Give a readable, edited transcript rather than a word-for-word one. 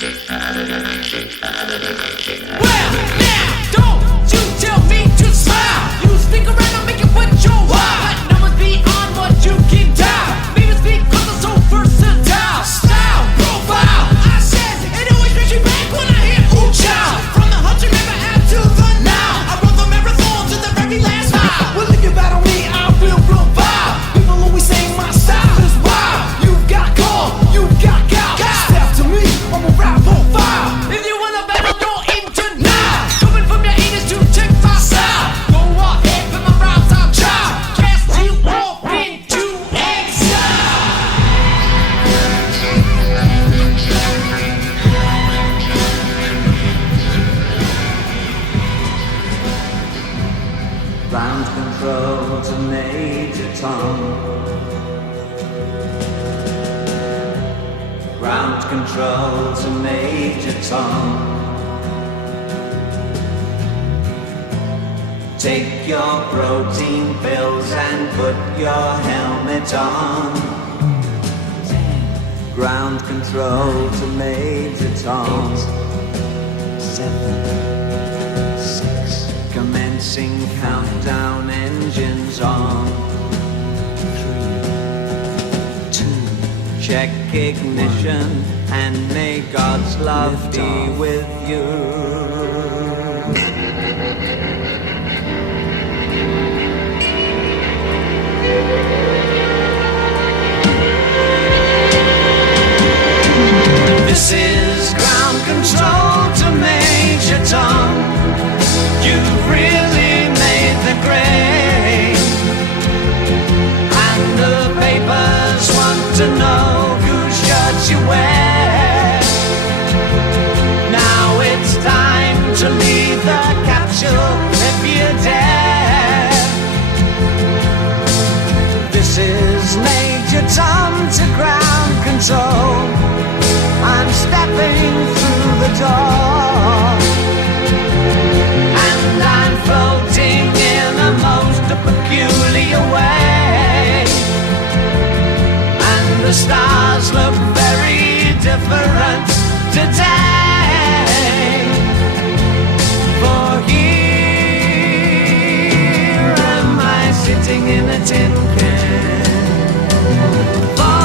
Well, now, don't you tell me to smile. You speak around and make it what you want. Let numbers beyond what you can dial. Maybe speak cause I'm so versatile. Style, profile, I said, it always brings you back when I hear ooh child. From the hunter never out to the now. I run the marathon to the very last mile. Well, if you battle me, I will provide. People always say my style is wild. You've got call, you've got gal. Step to me, I'm a rap profile. If you wanna battle, don't aim to now. Coming from your anus to check my style. Go ahead with my rhymes, I'll try. Cast you off into exile. Ground control to Major Tom. Ground control to Major Tom. Take your protein pills and put your helmet on. Ground control to Major Tom. 7, 6. Commencing countdown, engines on. 3, 2. Check ignition and may God's love be with you. This is ground control to Major Tom. You've really made the grade, and the papers want to know whose shirt you wear. Now it's time to leave the capsule if you dare. This is Major Tom to ground control. I'm stepping through the door, and I'm floating in a most peculiar way, and the stars look very different today. For here am I sitting in a tin can. For